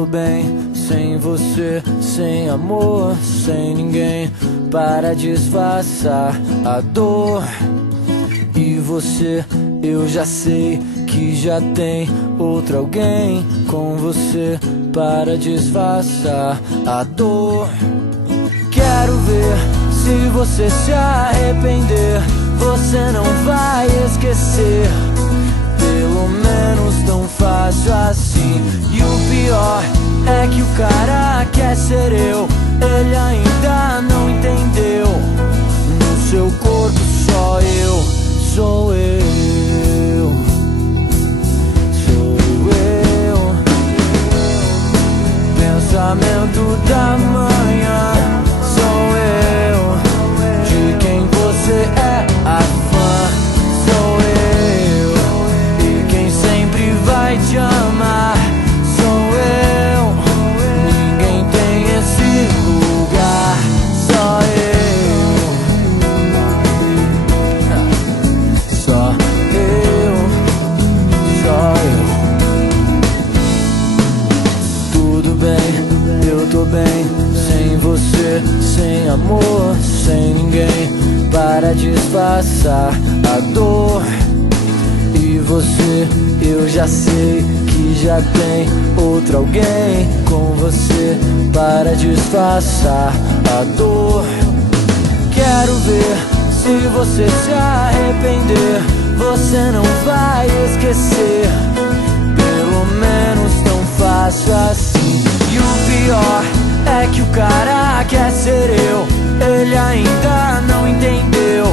tô bem sem você, sem amor, sem ninguém para disfarçar a dor. E você, eu já sei que já tem outro alguém com você para disfarçar a dor. Quero ver se você se arrepender. Você não vai esquecer, pelo menos tão fácil assim. E o pior é que o cara quer ser eu, ele ainda não entendeu. No seu corpo só eu, sou eu, sou eu. Pensamento da manhã, sou eu. De quem você é a fã, sou eu. E quem sempre vai te amar, sou eu. Ninguém tem esse lugar, só eu. Só eu, só eu. Tudo bem, eu tô bem sem você, sem amor, sem ninguém para disfarçar a dor. E você, eu já sei que já tem outro alguém com você para disfarçar a dor. Quero ver se você se arrepender. Você não vai esquecer, pelo menos tão fácil assim. E o pior é que o cara quer ser eu, ele ainda não entendeu.